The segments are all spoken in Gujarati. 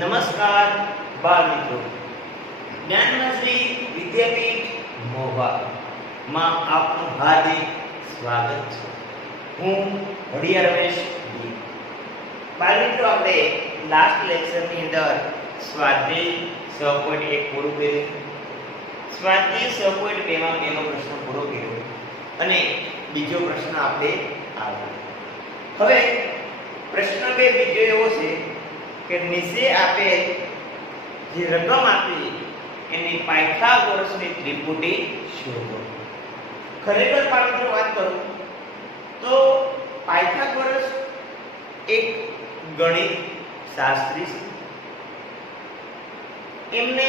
નમસ્કાર બાળ મિત્રો, જ્ઞાનમંત્રી વિદ્યાપીઠ મહુવા માં આપનું હાર્દિક સ્વાગત છે. હું વડિયા રમેશ. બાળ મિત્રો, આપણે લાસ્ટ લેક્ચરની અંદર સ્વાધ્યાય 6.1 પૂરું કર્યું. સ્વાધ્યાય 6.2 માં પહેલો પ્રશ્ન પૂરો કર્યો અને બીજો પ્રશ્ન આપણે આવ્યો. હવે પ્રશ્ન બીજો એવો છે કે નીચે આપેલ જે રકમ આપી એની પાયથાગોરસની ત્રિપુટી શોધો. ખરેખર મિત્રો વાત કરું તો પાયથાગોરસ એક ગણિત શાસ્ત્રી છે. એમને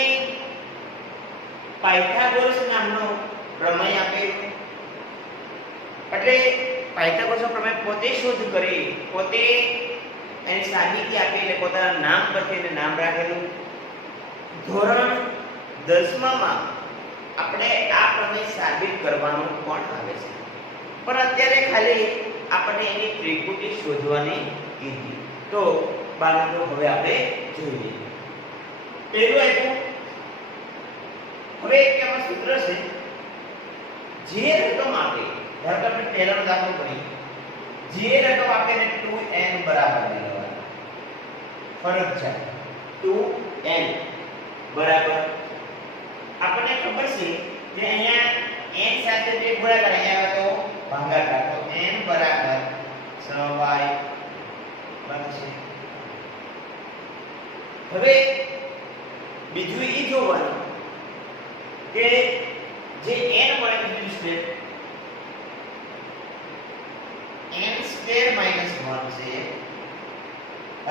પાયથાગોરસ નામનો પ્રમેય આપેલો. એટલે પાયથાગોરસનો પ્રમેય પોતે શોધ કરી, પોતે એની સાબિતી આપી, એટલે પોતાના નામ પરથી એને નામ રાખેલું. ધોરણ 10 માં આપણે આ પ્રમેય સાબિત કરવાનું પણ આવે છે, પણ અત્યારે ખાલી આપણે એની ત્રિપુટી શોધવાની કીધી. તો બાળકો હવે આપણે જોઈએ. પહેલું આપ્યું. હવે એક એમાં સૂત્ર છે, જે રકમ આપે, ધારો કે આપણે પહેલાનો દાખલો કરીએ, જે રકમ આપે ને 2n બરાબર લેવાની. ફરક છે 2n બરાબર, આપણને ખબર છે કે અહીંયા n સાથે બે ગુણાકાર, અહીંયા આવે તો ભાગાકાર, તો n બરાબર 6y બનશે. હવે બીજું ઈ જોવાનું કે જે n મળે છે બીજું સ્ટેપ n સ્ક્વેર માઈનસ 1 છે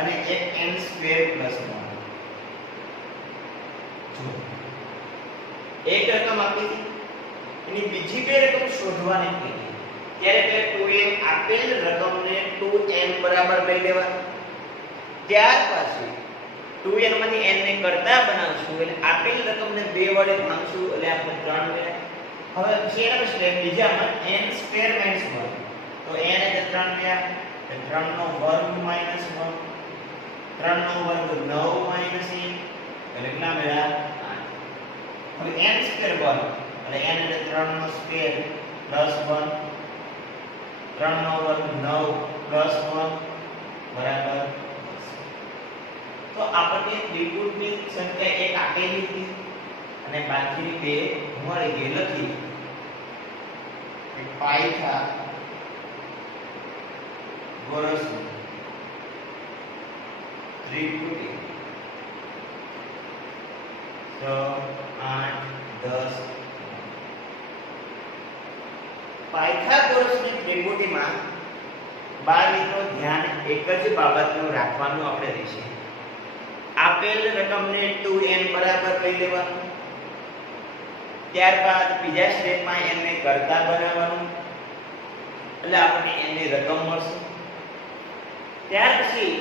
અને એક n સ્ક્વેર પ્લસ 1. જો એક રકમ આપી હતી, એની બીજી બે રકમ શોધવાની કીધી, ત્યારે પેલા 2n આપેલ રકમને 2n બરાબર લઈ લેવાની. ત્યાર પછી 2n માંથી n ને કરતા બનાવશું, એટલે આપેલ રકમને 2 વડે ભાગશું, એટલે આપણે 3 મળે. હવે છેલ્લા સ્ટેપ બીજામાં n સ્ક્વેર માઈનસ 1, તો n એટલે 3 થયા, એટલે 3 નો વર્ગ માઈનસ 1, 3 નો વર્ગ 9 માઈનસ 1, એટલે કેટલા મળ્યા? 8. હવે n સ્ક્વેર વર્ગ, એટલે n એટલે 3 નો સ્ક્વેર પ્લસ 1, 3 નો વર્ગ 9 પ્લસ 1 બરાબર. તો આપણને ત્રિપુટની સંખ્યા એક આપેલી હતી અને બાકીની બે મળી ગઈ. લખી કે પાયથાગોરસની ત્રિપુટી 6, 8, 10. પાયથાગોરસની ત્રિપુટીમાં બાળ મિત્રો ધ્યાન એક જ બાબતનું રાખવાનું આપણે રહેશે. આપેલ રકમને 2n બરાબર લઈ લેવાનું. ત્યારબાદ બીજા સ્ટેપમાં n ને કરતા બનાવવાનું, એટલે આપણને n ની રકમ મળશે. ત્યાર પછી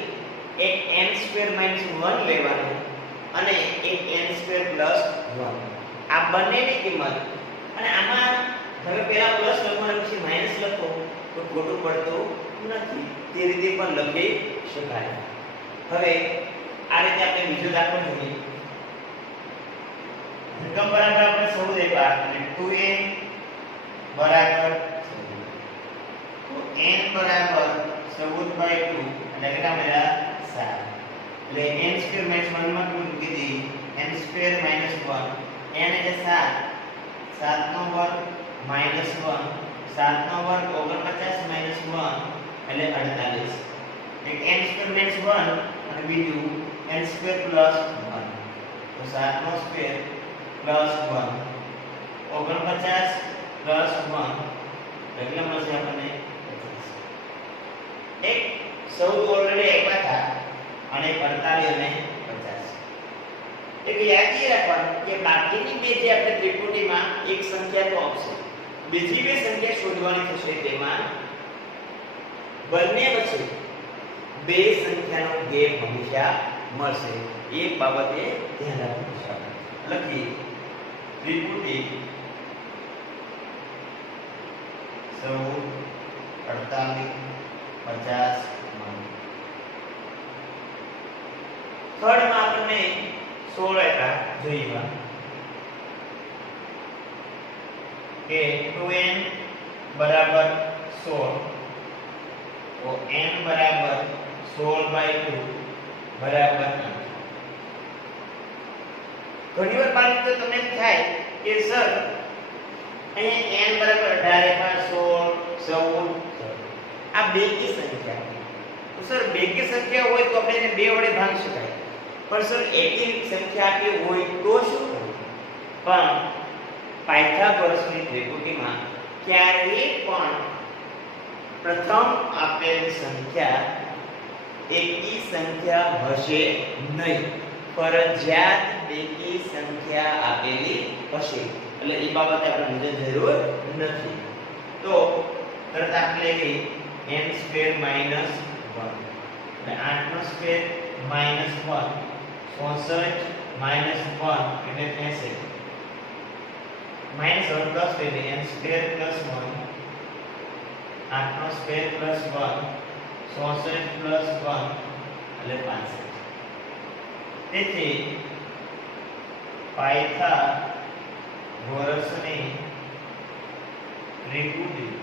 એક n સ્ક્વેર માઈનસ 1 લેવાનું અને એક n સ્ક્વેર પ્લસ 1, આ બંનેની કિંમત. અને આમાં તમે પહેલા પ્લસ લખો અને પછી માઈનસ લખો તો ખોટું પડતું નથી, તે રીતે પણ લખી શકાય. હવે આ રીતે આપણે બીજો દાખલો જોઈએ. રકમ બરાબર આપણે 14 એટલે 2n બરાબર 14, n બરાબર 14/2 એટલે કેટલા મળ્યા? 7. એટલે n સ્ક્વેર માઈનસ 1 માં કેટલું કીધી? n સ્ક્વેર માઈનસ 1, n એટલે 7, 7 નો વર્ગ માઈનસ 1, 7 નો વર્ગ 49 માઈનસ 1 એટલે 48. એક n સ્ક્વેર માઈનસ 1 અને બીજું n સ્ક્વેર પ્લસ 1, તો 7 નો સ્ક્વેર પ્લસ 1, 49 પ્લસ 1 એટલે મળશે આપણને 50. એક 14 ઓલરેડી આપ્યા હતા અને 48 અને 50. એક યાદ રાખવાનું કે બાકીની બે જે આપણે ત્રિપુટીમાં એક સંખ્યા તો આવશે, બીજી બે સંખ્યા શોધવાની થશે. તેમાં બંને વચ્ચે બે સંખ્યાનો ગેપ હંમેશા મળશે. એક બાબતે ધ્યાન રાખવું છે. લખી ત્રિપુટી 14, 48, 50 થર્ડ માં આપણને 16 હતા જોઈએ કે 2n બરાબર 16 તો n બરાબર 16/2 બરાબર 8. ઘણીવાર બાળકો તો તમને થાય કે સર અહીંયા n બરાબર 18 16 17 આ બેકી સંખ્યા તો સર બેકી સંખ્યા હોય તો આપણે એને 2 વડે ભાગી શકાય પણ સર એકી સંખ્યા આપી હોય તો શું કરવું? પણ પાયથાગોરસની ત્રિપુટીમાં ક્યારેય પણ પ્રથમ આપેલ સંખ્યા એકી સંખ્યા હશે નહીં, ફરજિયાત બેકી સંખ્યા આપેલી હશે. એટલે એ બાબતે આપણે સમજવાની જરૂર નથી. તો તરત આપણે લઈ n² - 1 એટલે 8 નો સ્ક્વેર -1 64 - 1 એટલે 63 -1 પ્લસ એટલે n² + 1 8 નો સ્ક્વેર + 1 64 + 1 એટલે 65. તેથી પાયથાગોરસની ત્રિપુટી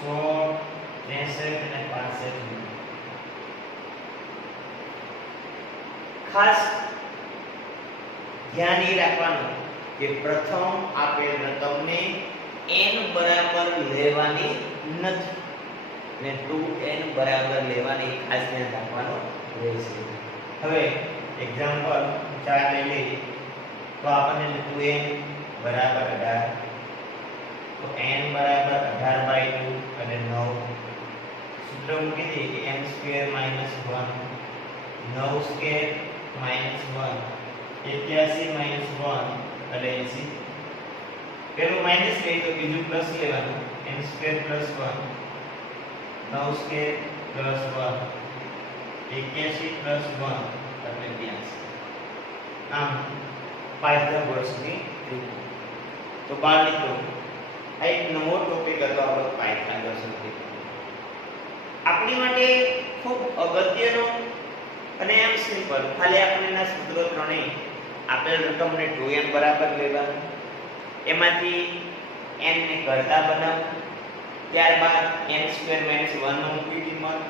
16 63 અને 65 ખાસ ધ્યાન એ રાખવાનું કે પ્રથમ આપેલ રકમને n બરાબર લેવાની નથી ને 2n બરાબર લેવાની ખાસ ધ્યાન રાખવાનું રહેશે. હવે એક્ઝામ્પલ 4 લઈ લઈએ તો આપણને 2n બરાબર 18 તો n બરાબર 18/2 અને 9 સૂત્ર મૂકી દઈએ કે n² - 1 9² - 1 81 - 1 એટલે 80. પેલું માઈનસ લઈએ તો બીજું પ્લસ લેવાનું n² + 1 9² + 1 81 + 1 એટલે 82. આમ પાયથાગોરસની ત્રિપુટી. તો બાળ મિત્રો આ એક નવો ટોપિક હતો આપણો પાયથાગોરસની ત્રિપુટી. આપણી માટે ખૂબ અગત્યનો અને એમ સિમ્પલ ખાલી આપણે એના સૂત્રો ત્રણેય આપેલ રકમને 2n બરાબર લેવાનું, એમાંથી n ને કરતા બનાવવું, ત્યારબાદ n² - 1 નો મૂકી કિંમત,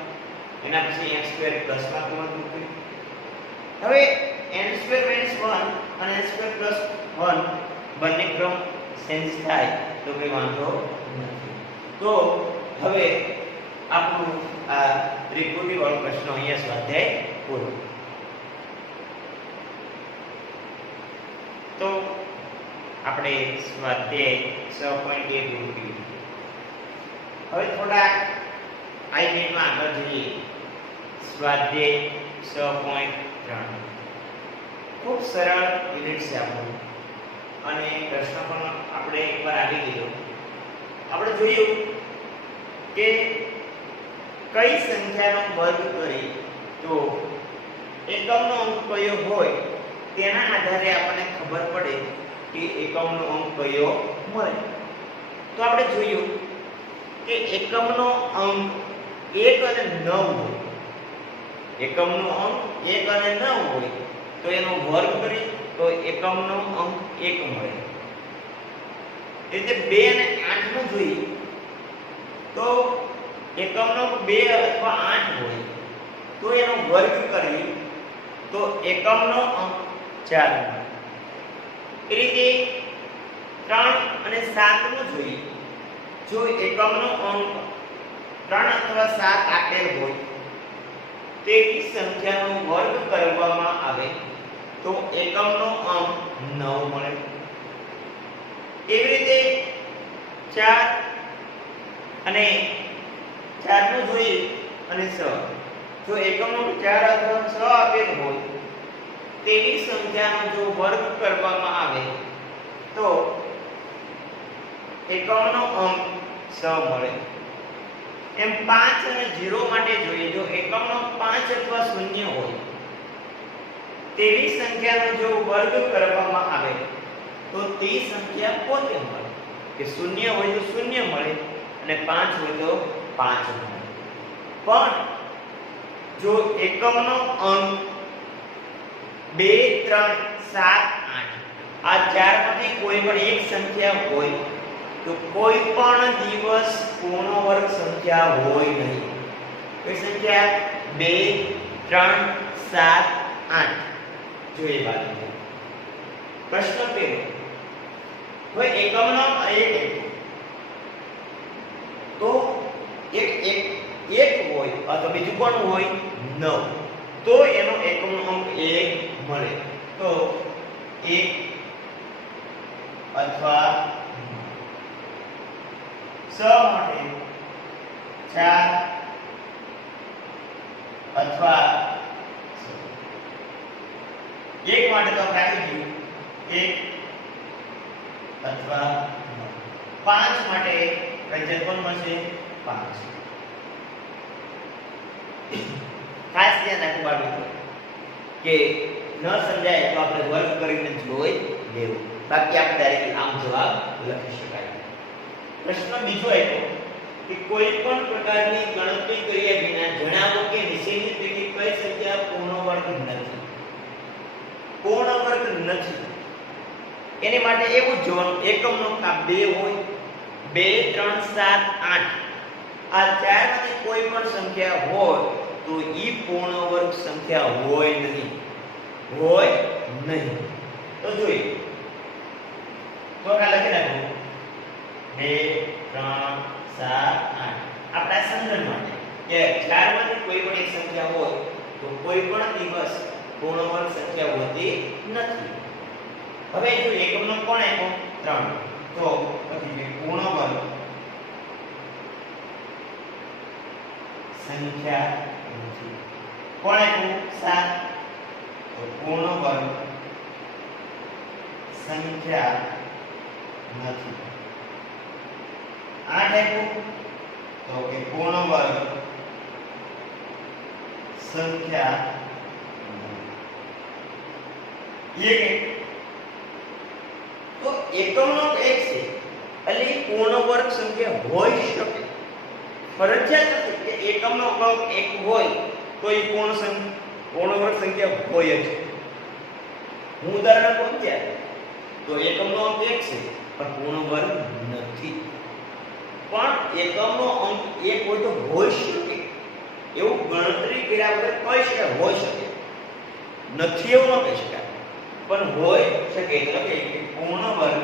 એના પછી n² પ્લસમાં કિંમત મૂકવી. હવે n² - 1 અને n² + 1 બંને ક્રમ ચેન્જ થાય તો કોઈ વાંધો નથી. તો હવે આપણું આ ત્રિપુટી વાળો પ્રશ્ન અહીંયા સ્વાધ્યાય પૂરો. તો આપણે સ્વાધ્યાય 6.1 પૂરું કર્યું. હવે થોડા આ યુનિટમાં આગળ જઈએ. સ્વાધ્યાય 6.3 ખૂબ સરળ યુનિટ છે આપણું અને પ્રશ્ન પણ આપણે એકવાર આવી ગયો. આપણે જોયું કે કઈ સંખ્યાનો વર્ગ કરી તો એકમનો અંક કયો હોય તેના આધારે આપણને ખબર પડે કે એકમનો અંક કયો મળે. તો આપણે જોયું કે એકમનો અંક 1 અને 9 હોય. એકમનો અંક 1 અને 9 હોય તો એનો વર્ગ કરીએ તો એકમનો અંક 1 મળે. એ રીતે 2 અને 8 નો જોઈએ તો એકમનો 2 અથવા 8 હોય તો એનો વર્ગ કરીએ તો એકમનો અંક 4 મળે. એ રીતે 3 અને 7 નો જોઈએ. જો એકમનો અંક 3 અથવા 7 આપેલ હોય તેવી સંખ્યાનો વર્ગ કરવામાં આવે તો એકમનો અંક 9 મળે. એવી રીતે 4 અને 4 નો જોઈએ અને 6 જો એકમનો 4 અથવા 6 આપેલ હોય તેવી સંખ્યાનો જો વર્ગ કરવામાં આવે તો એકમનો અંક 6 મળે. એમ 5 અને 0 માટે જોઈએ જો એકમનો 5 અથવા 0 હોય તેવી સંખ્યાનો જો વર્ગ કરવામાં આવે તો તે સંખ્યા પોતે મળે કે 0 હોય તો 0 મળે અને 5 હોય તો 5 મળે. પણ જો એકમનો અંક 2 3 7 8 આ ચારમાંથી કોઈ પણ એક સંખ્યા હોય તો કોઈ પણ દિવસ પૂર્ણ વર્ગ સંખ્યા હોય નહીં. કઈ સંખ્યા? 2 3 7 8 જો એ વાત છે. પ્રશ્ન પહેલો, કોઈ એકમનો એક તો એક હોય અથવા બીજું કોણ હોય? 9 તો એનો એકમનો અંક 1 મળે. તો 1 અથવા 6 માટે 4 અથવા 1 માટે તો આપણે આવી ગયું 1 અથવા 5 માટે કઈ પણ મળશે? 5. ખાસ ધ્યાન રાખવું બાળકો કે ન સમજાય તો આપણે વર્ક કરીને જોઈ લેવું, બાકી આપણે ડાયરેક્ટ આમ જવાબ લખી શકાય. પ્રશ્ન બીજો આવ્યો કે કોઈ પણ પ્રકારની ગણતરી કર્યા વિના જણાવો કે નીચેની પૈકી કઈ સંખ્યા પૂર્ણ વર્ગ નથી. પૂર્ણ વર્ગ નથી એની માટે એવું જ જોવાનું એકમનો કા 2 હોય 2 3 7 8 આ ચારમાંથી કોઈ પણ સંખ્યા હોય તો ઈ પૂર્ણ વર્ગ સંખ્યા હોય નહીં. તો જોઈએ તો આ લખી નાખો 2 3 7 8 આપણા સમજણ માટે કે ચારમાંથી કોઈ પણ એક સંખ્યા હોય તો કોઈ પણ દિવસ પૂર્ણ વર્ગ સંખ્યા હોતી નથી. હવે જો એકમનો કોણ આપ્યો? 3 તો પછી જે પૂર્ણ વર્ગ સંખ્યા નથી. કોણ આપ્યું? 7 તો પૂર્ણ વર્ગ સંખ્યા નથી. 8 આપ્યું તો કે પૂર્ણ વર્ગ સંખ્યા 1 તો એકમનો 1 છે એટલે પૂર્ણ વર્ગ સંખ્યા હોઈ શકે. ફરજિયાત નથી કે એકમનો અંક 1 હોય તો એ પૂર્ણ વર્ગ સંખ્યા હોય જ. હું ઉદાહરણ આપું ત્યારે તો એકમનો અંક 1 છે પણ પૂર્ણ વર્ગ નથી. પણ એકમનો અંક 1 હોય તો હોઈ શકે એવું ગણતરી કર્યા વગર કહી શકાય હોઈ શકે. નથી એવું ન કહી શકાય પણ હોઈ શકે. એટલે કે પૂર્ણ વર્ગ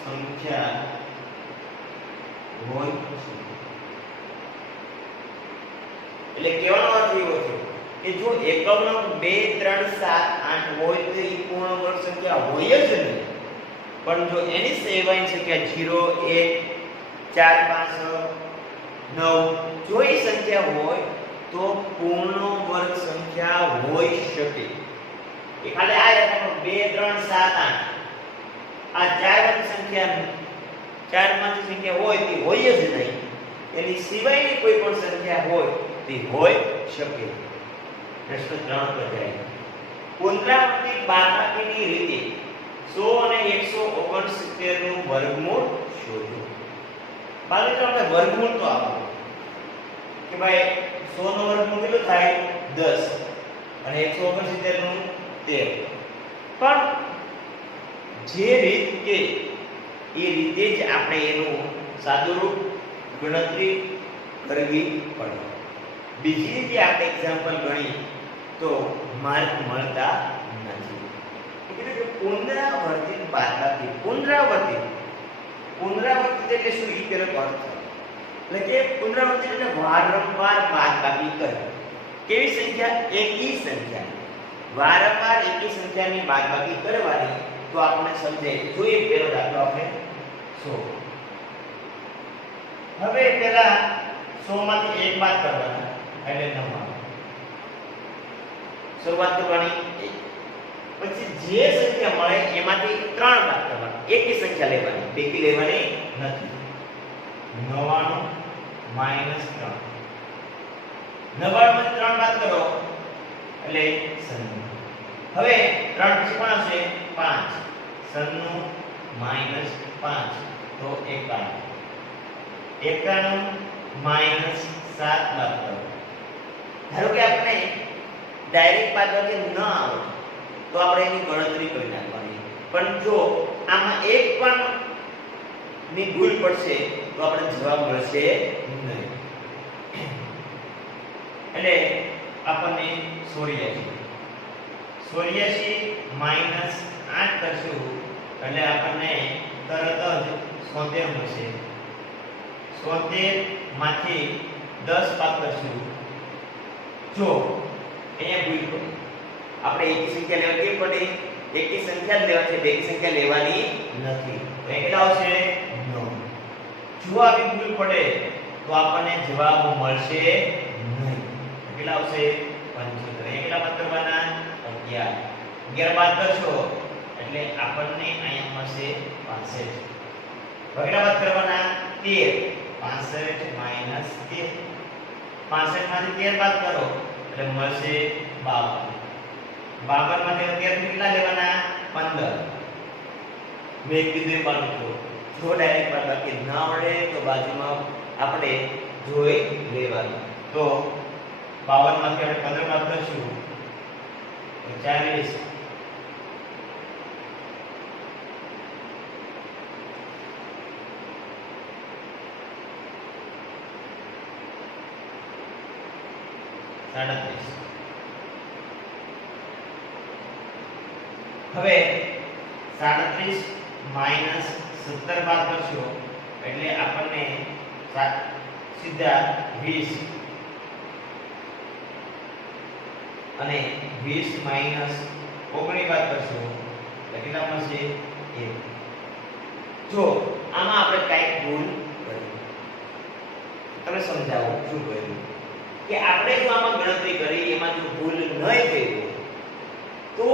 સંખ્યા હોય શકે. એટલે કહેવાનો અર્થ એવો છે કે જો એકમનો 2 3 7 8 હોય તો એ પૂર્ણ વર્ગ સંખ્યા હોય જ નહીં. પણ જો એની સિવાયની સંખ્યા 0 1 4 5 9 જો એ સંખ્યા હોય તો પૂર્ણ વર્ગ સંખ્યા હોઈ શકે. એ ખાલી આ 2 3 7 8 આ ચારમાંથી સંખ્યા હોય તે હોય જ નહીં. એની સિવાયની કોઈ પણ સંખ્યા હોય તે હોઈ શકે. પ્રશ્ન 3 પર જાય. પુનરાવર્તિત બાદબાકીની રીતે 100 અને 169 નું વર્ગમૂળ શોધો. બાળકો આપણે વર્ગમૂળ તો આપો કે ભાઈ 100 નો વર્ગમૂળ કેટલો થાય? 10 અને 169 નું 13. પણ જે રીત કે એ રીતે જ આપણે એનું સાદુરૂપ ગણતરી કરવી પડે. બીજી રીતે આપણે એક્ઝામ્પલ ગણી તો માર્ક મળતા નથી. એટલે કે પુનરાવર્તિત બાદબાકી. પુનરાવર્તિત એટલે શું? ઈ પેલો અર્થ એટલે કે પુનરાવર્તિત એટલે વારંવાર બાદબાકી કરે. કેવી સંખ્યા? એકી સંખ્યા. વારંવાર એકી સંખ્યાની બાદબાકી કરવાની તો આપણે સમજાય. જોઈએ પેલો દાખલો આપણે 100. હવે પહેલા 100 માંથી 1 બાદ કરવાના એટલે 9. શરૂઆત કરવાની 1. પછી જે સંખ્યા મળે એમાંથી 3 બાદ કરવાના. એકી સંખ્યા લેવાની, બેકી લેવાની નથી. 99 - 3. 99 માંથી 3 બાદ કરો એટલે 96. હવે 3 પછી કોણ આવશે? 5. 96 - 5 તો 51. 51 - 3 7 બાદ કરો. ધારો કે આપણે ડાયરેક્ટ બાદબાકી ન આવે તો આપણે એની ગણતરી કરી નાખવાની. પણ જો આમાં એક પણ ની ભૂલ પડશે તો આપણે જવાબ મળશે નહીં. એટલે આપણને 84 માઈનસ 8 કરશું એટલે આપણને તરત જ 76 મળશે. 76 માંથી 10 બાદ કરશું. જો અહીંયા ભૂલ પડી. આપણે એકી સંખ્યા લેવાની પડે. એકી સંખ્યા જ લેવાની છે, બેકી સંખ્યા લેવાની નથી. તો એ કેટલા આવશે? 9. જો આવી ભૂલ પડે તો આપણને જવાબ મળશે નહીં. કેટલા આવશે? 75. એ કેટલા બાદ કરવાના? 11. 11 બાદ કરશો એટલે આપણને અહીંયા મળશે 65. કેટલા બાદ કરવાના? 13. 65 માઈનસ 13. 65 માંથી 13 બાદ કરો એટલે મળશે 52. 52 માંથી 13 કેટલા લેવાના? 15. મેં કીધું પણ જો ડાયરેક્ટ બાદબાકી ના આવડે તો બાજુમાં આપણે જોઈ લેવાનું. તો 52 માંથી આપણે 15 બાદ કરશું તો 40. હવે 37 માઈનસ 17 બાદ કરશો એટલે આપણને સીધા 20 અને 20 માઈનસ 19 બાદ કરશો એટલે કેટલા મળશે? 1. જો આમાં આપણે કઈ ભૂલ કરી તમે સમજાવો શું કર્યું કે આપણે જો આમાં ગણતરી કરી એમાં જો ભૂલ ન થઈ તો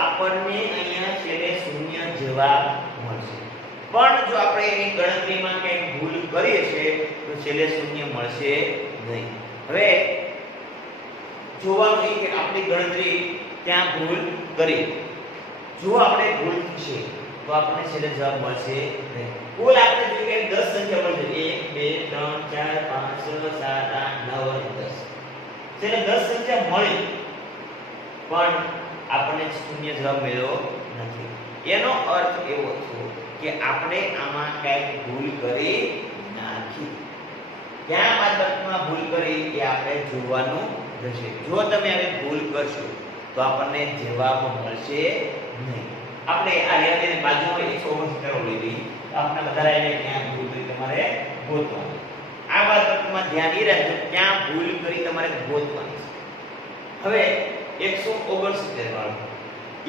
આપણને અહીંયા છેલ્લે શૂન્ય જવાબ મળશે. પણ જો આપણે એની ગણતરીમાં કંઈક ભૂલ કરીએ છે તો છેલ્લે શૂન્ય મળશે નહીં. હવે જોવાનું એ કે આપણી ગણતરી ત્યાં ભૂલ કરી. જો આપણે ભૂલ છે તો આપણને છેલ્લે જવાબ મળશે નહીં. કુલ આપણે જોઈએ 10 સંખ્યા મળશે. 1 2 3 4 5 6 7 8 9 અને 10. છેલ્લે 10 સંખ્યા મળી પણ આપણને શૂન્ય જવાબ મળ્યો નથી. એનો અર્થ એવો થયો કે આપણે આમાં કંઈક ભૂલ કરી નાખી. ક્યાં બાદબાકીમાં ભૂલ કરી એ આપણે જોવાનું રહેશે. જો તમે આવી ભૂલ કરશો તો આપણને જવાબ મળશે નહીં. આપણે આ લેવાની બાજુમાં 169 લઈ લઈએ. આપણે વધારે એને ક્યાં ભૂલ કરી તમારે ગોતવાનું. આ બાદબાકીમાં ધ્યાન એ રાખજો ક્યાં ભૂલ કરી તમારે ગોતવાની. હવે 169 વાળું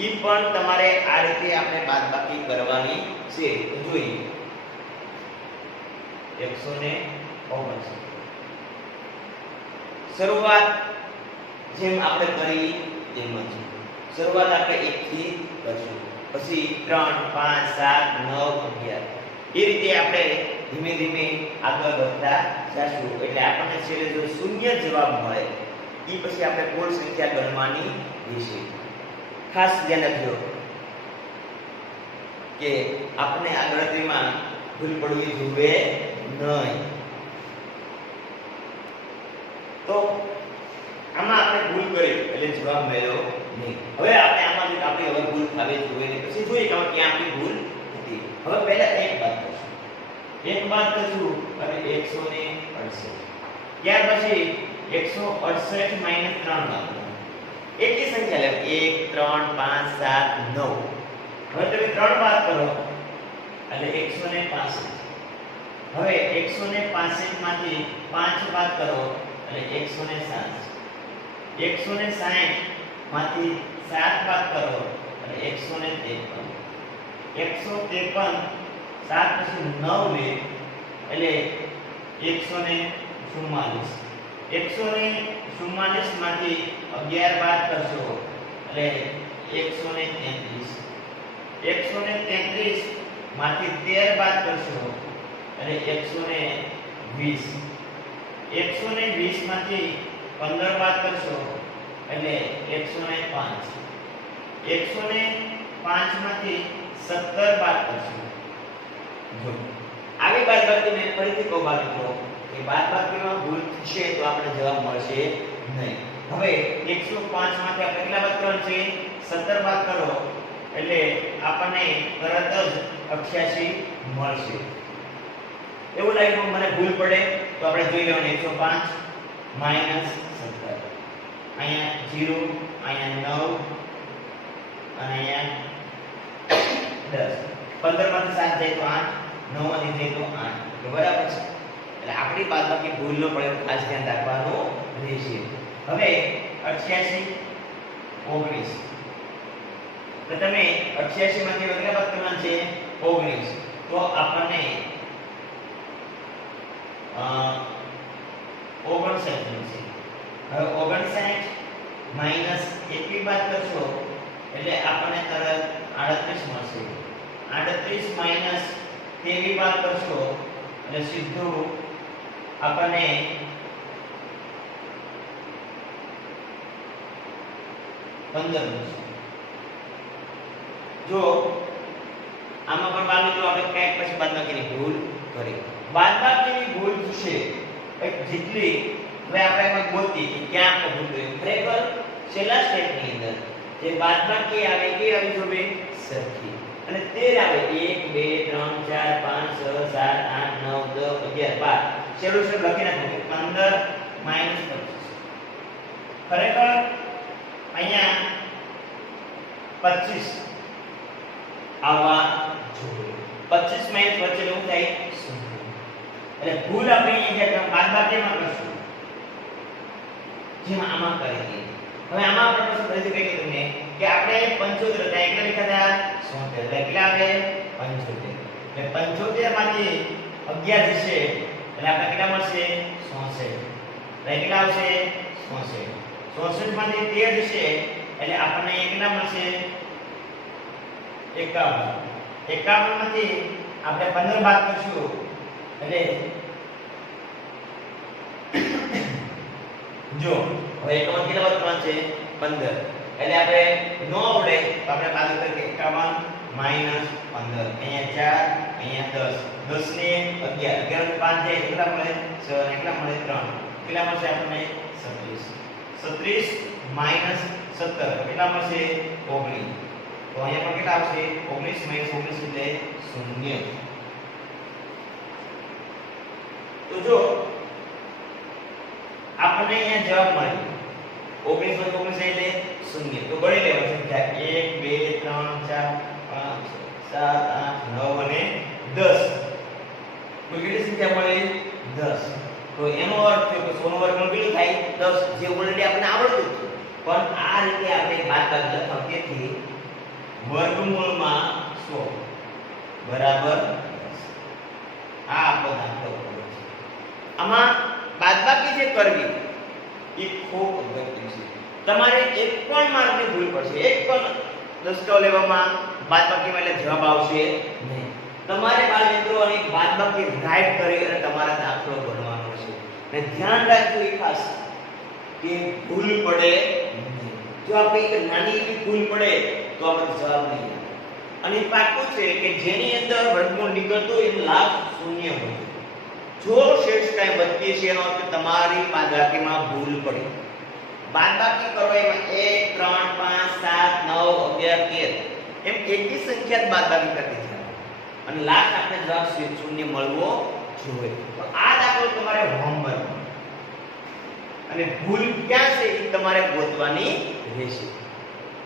ઈ પણ તમારે આ રીતે આપણે બાદબાકી કરવાની છે. જોઈએ 169 શરૂઆત જેમ આપણે કરી એમ જ શરૂઆત આપણે 1 થી કરશું. પછી 3 5 7 9 11 એ રીતે આપણે ધીમે ધીમે આગળ વધતા જશું. એટલે આપણને છેલ્લે જો શૂન્ય જવાબ મળે ઈ પછી આપણે કુલ સંખ્યા ગણવાની રહેશે. ખાસ ધ્યાન રાખજો કે આપણે આ ગણતરીમાં ભૂલ પડવી જોઈએ નહીં. તો આમાં આપણે ભૂલ કરી એટલે જવાબ મળ્યો નહીં. હવે આપણે આમાં આપણે હવે ભૂલ આવે જોઈએ પછી જોઈએ કે ક્યાં આપણી ભૂલ હતી. હવે પહેલા એક બાદ કરશું. એક બાદ કરશું અને 168. ત્યાર પછી 168 માઈનસ 3 બાદ એકી સંખ્યા લે 1 3 5 7 9. હવે તમે 3 બાદ કરો એટલે 165. હવે 165 માંથી 5 બાદ કરો એટલે 160. 160 માંથી 7 બાદ કરો એટલે 153. 153 7 પછી 9 લે એટલે 144. 144 માંથી 11 બાદ કરશો એટલે 133. 133 માંથી 13 બાદ કરશો એટલે 120. 120 માંથી 15 બાદ કરશો એટલે 105. 105 માંથી 17 બાદ કરશો. જો આવી બાદબાકી મેં ફરીથી કહું બાળકો એ બાદબાકીમાં ભૂલ થશે તો આપણે જવાબ મળશે નહીં. હવે 105 માંથી આપણે કેટલા બાદ કરવાનું છે? 17 બાદ કરો એટલે આપણને તરત જ 88 મળશે. એવું લાગ્યું મને ભૂલ પડે તો આપણે જોઈ લેવાનું 105 માઈનસ 17. અહીંયા 0, અહીંયા 9 અને અહીંયા 10. 15 માંથી 7 જાય તો 8, 9 માંથી જાય તો 8. બરાબર છે. એટલે આપણી બાદબાકી ભૂલ ન પડે તો ખાસ ધ્યાન રાખવાનું રહેશે. હવે 88 19. તો તમે 88 માંથી કેટલા બાદ કરવાના છે? 19. તો આપણને 59 મળશે. હવે 59 માઈનસ 1 બાદ કરશો એટલે આપણને તરત 38 મળશે. 38 માઈનસ 23 બાદ કરશો એટલે સીધું આપણને 15 મળશે. જો આમાં પણ બાદ મિત્રો આપણે કંઈક પછી બાદબાકીની ભૂલ કરી. બાદબાકીની ભૂલ થશે જેટલી હવે આપણે એમાં ગોતી કે ક્યાં આપણે ભૂલ કરી. ખરેખર છેલ્લા સ્ટેપની અંદર જે બાદબાકી આવે કે આવી જોવે સરખી અને 13 આવે 1 2 3 4 5 6 7 8 9 10 11 12 છેલ્લું સ્ટેપ લખી નાખો 15 માઈનસ 25. ખરેખર અહીંયા 25 આવવા જોઈએ. 25 માઈનસ વચ્ચે શું થાય? 0. એટલે ભૂલ આપણે અહીંયા જે બાદબાકીમાં કરશું જેમ આમાં કરી હતી. હવે આમાં આપણે પ્રશ્ન ફરીથી કહી તમને કે આપણે 75 હતા એટલે લખ્યા હતા 76. એટલે કેટલા આવે? 75. એટલે 75 માંથી 11 જશે એટલે આપણે કેટલા મળશે? 66. એટલે કેટલા આવશે? 66. 66 માંથી 13 જશે એટલે આપણને કેટલા મળશે? 51. 51 માંથી આપણે 15 બાદ કરશું એટલે જો હવે 51 કેટલા બાદ કરવાનું છે? 15. એટલે આપણે નો આવડે તો આપણે બાદ કરીએ 51 માઈનસ 15. અહીંયા 4 અહીંયા 10 10 ને 11 11 5 જાય કેટલા મળે? 6 કેટલા મળે? 3 કેટલા મળશે આપણને? 36. 36 માઈનસ 17 કેટલા મળશે? 19. તો અહીંયા પણ કેટલા આવશે? 19 માઈનસ 19 એટલે 0. તો જો આપણને અહીંયા જવાબ મળ્યો 19 માંથી 19 એટલે 0. તો ગણી લેવા સંખ્યા 1 2 3 4 5 6 7 8 9 અને 10. તો કેટલી સંખ્યા મળે? 10. તો એનો અર્થ થયો કે 100 નો વર્ગમૂળ કેટલું થાય? 10. જે ઓલરેડી આપણને આવડતું હતું. પણ આ રીતે આપણે બાદબાકી લખવા તેથી વર્ગમૂળમાં 100 બરાબર 10. આ આપણો દાખલો છે. આમાં બાદબાકી જે કરવી એ ખૂબ અગત્યનું છે. તમારે એક પણ માર્કની ભૂલ પડશે. એક પણ દસકો લેવામાં બાદબાકીમાં એટલે જવાબ આવશે નહીં. તમારે બાળ મિત્રો અને બાદબાકી રાઈટ કરી અને તમારા દાખલો ગણવાનો છે. અને ધ્યાન રાખજો એ ખાસ કે ભૂલ પડે નહીં. જો આપણે એક નાની એવી ભૂલ પડે તો આપણે જવાબ નહીં આવે. અને પાકું છે કે જેની અંદર વર્ગમૂળ નીકળતું એનો લાભ શૂન્ય હોય. જો શેષ કાંઈ વધતી છે એનો અર્થ તમારી બાદબાકીમાં ભૂલ પડી. બાદબાકી કરો એમાં 1 3 5 7 9 11 13 એમ એકી સંખ્યા જ બાદબાકી કરતી છે અને લાસ્ટ આપણે જવાબ શૂન્ય મળવો જોઈએ. તો આ દાખલો તમારે હોમવર્ક અને ભૂલ ક્યાં છે એ તમારે ગોતવાની રહેશે.